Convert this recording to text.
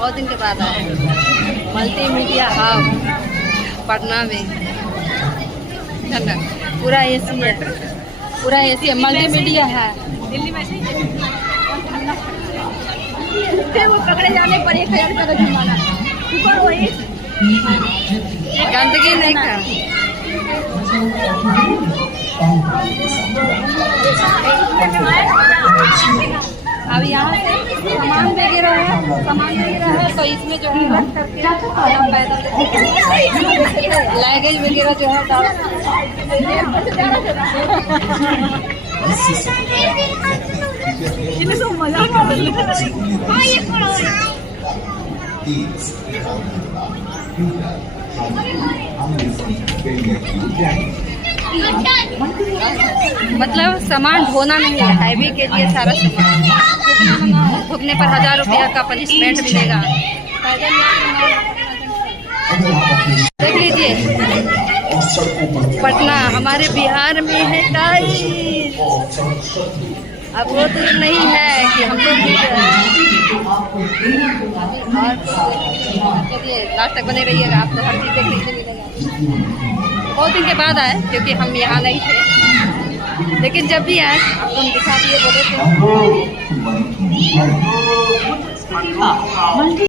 बहुत दिन के बाद आए हैं मल्टी मीडिया हब पटना में। पूरा एसी है, पूरा एसी है, मल्टी मीडिया है। दिल्ली में फिर वो पकड़े जाने पर 1000 रुपये का जुर्माना। ऊपर वही गंदगी नहीं था। अब यहाँ से सामान वगैरह है तो इसमें जो है रख करके हम पैदल लगेज वगैरह जो है मतलब सामान ढोना नहीं है, हैवी के लिए सारा सामान ठोकने पर 1000 रुपया का पनिशमेंट मिलेगा। देख लीजिए पटना हमारे बिहार में है टाइट। अब वो तो नहीं है कि हम लोग लास्ट तक बने रहिएगा, आपको हर चीज़ देखने को मिलेगा। बहुत दिन के बाद आए क्योंकि हम यहाँ नहीं थे, लेकिन जब भी आए आपको हम दिखा दिए बोले थे।